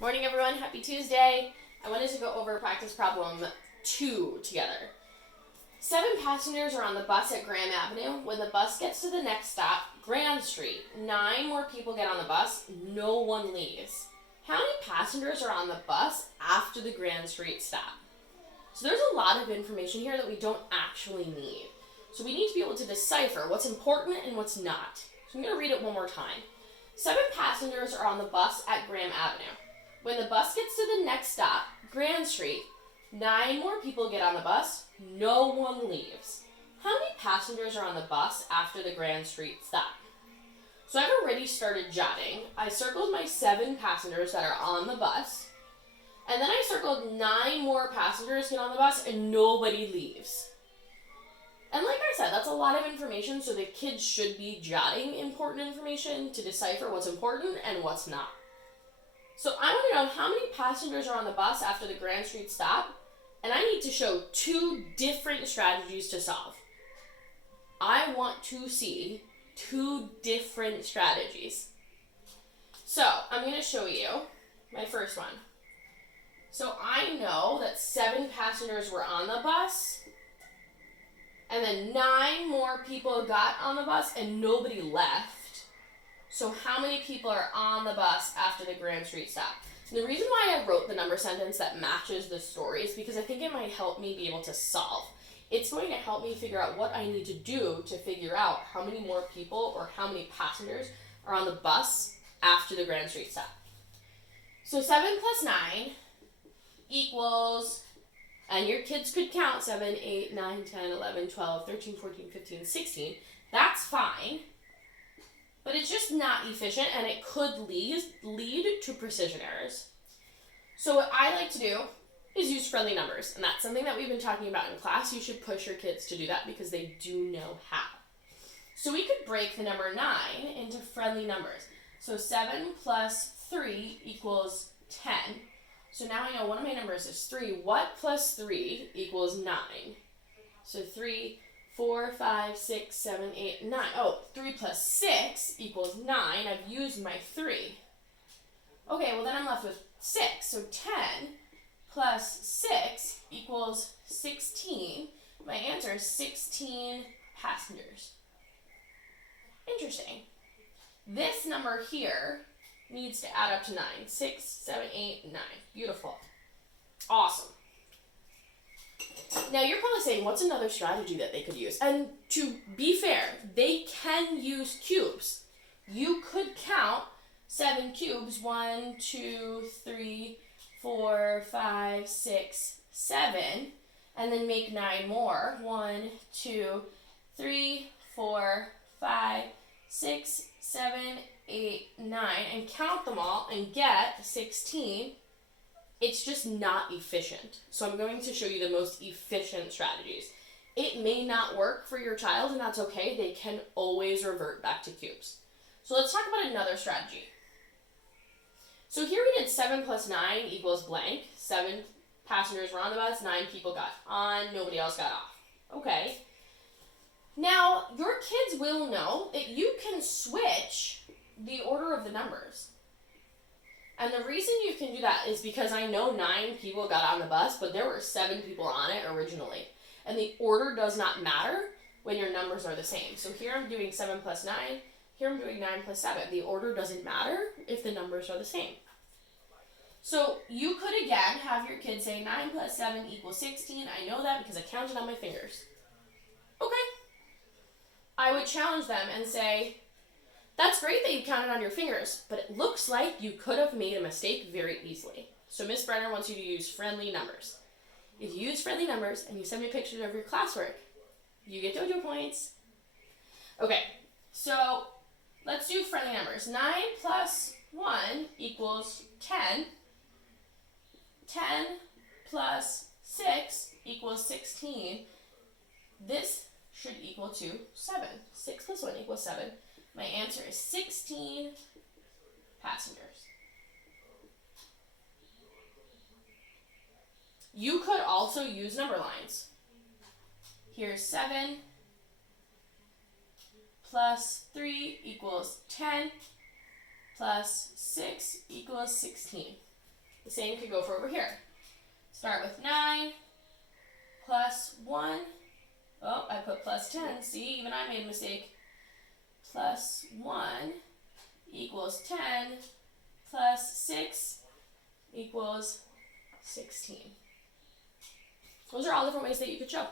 Morning, everyone. Happy Tuesday. I wanted to go over practice problem 2 together. 7 passengers are on the bus at Graham Avenue. When the bus gets to the next stop, Grand Street, 9 more people get on the bus. No one leaves. How many passengers are on the bus after the Grand Street stop? So there's a lot of information here that we don't actually need. So we need to be able to decipher what's important and what's not. So I'm going to read it one more time. 7 passengers are on the bus at Graham Avenue. When the bus gets to the next stop, Grand Street, 9 more people get on the bus. No one leaves. How many passengers are on the bus after the Grand Street stop? So I've already started jotting. I circled my 7 passengers that are on the bus. And then I circled 9 more passengers get on the bus and nobody leaves. And like I said, that's a lot of information, so the kids should be jotting important information to decipher what's important and what's not. So I want to know how many passengers are on the bus after the Grand Street stop, and I need to show 2 different strategies to solve. I want to see 2 different strategies. So I'm going to show you my first one. So I know that 7 passengers were on the bus, and then 9 more people got on the bus and nobody left. So how many people are on the bus after the Grand Street stop? And the reason why I wrote the number sentence that matches the story is because I think it might help me be able to solve. It's going to help me figure out what I need to do to figure out how many more people or how many passengers are on the bus after the Grand Street stop. So 7 plus 9 equals, and your kids could count 7, 8, 9, 10, 11, 12, 13, 14, 15, 16. That's fine. But it's just not efficient, and it could lead to precision errors. So what I like to do is use friendly numbers, and that's something that we've been talking about in class. You should push your kids to do that because they do know how. So we could break the number 9 into friendly numbers. So 7 plus 3 equals 10. So now I know one of my numbers is 3. What plus 3 equals 9? So 3, 4, 5, 6, 7, 8, 9. Oh, 3 plus 6 equals 9. I've used my 3. Okay, well then I'm left with 6. So 10 plus 6 equals 16. My answer is 16 passengers. Interesting. This number here needs to add up to 9. 6, 7, 8, 9. Beautiful. Awesome. Now you're probably saying, what's another strategy that they could use? And to be fair, they can use cubes. You could count 7 cubes, 1, 2, 3, 4, 5, 6, 7, and then make 9 more. 1, 2, 3, 4, 5, 6, 7, 8, 9, and count them all and get 16. It's just not efficient. So I'm going to show you the most efficient strategies. It may not work for your child, and that's okay. They can always revert back to cubes. So let's talk about another strategy. So here we did 7 plus 9 equals blank. 7 passengers were on the bus, 9 people got on, nobody else got off. Okay. Now, your kids will know that you can switch the order of the numbers. And the reason you can do that is because I know 9 people got on the bus, but there were 7 people on it originally. And the order does not matter when your numbers are the same. So here I'm doing 7 plus 9. Here I'm doing 9 plus 7. The order doesn't matter if the numbers are the same. So you could, again, have your kids say 9 plus 7 equals 16. I know that because I counted on my fingers. Okay. I would challenge them and say, that's great that you counted on your fingers, but it looks like you could have made a mistake very easily. So Miss Brenner wants you to use friendly numbers. If you use friendly numbers and you send me pictures of your classwork, you get dojo points. Okay, so let's do friendly numbers. 9 plus 1 equals 10. 10 plus 6 equals 16. This should equal to 7. 6 plus 1 equals 7. My answer is 16 passengers. You could also use number lines. Here's 7 plus 3 equals 10 plus 6 equals 16. The same could go for over here. Start with 9 plus 1. Oh, I put plus 10. See, even I made a mistake. Plus 1 equals 10 plus 6 equals 16. Those are all different ways that you could show.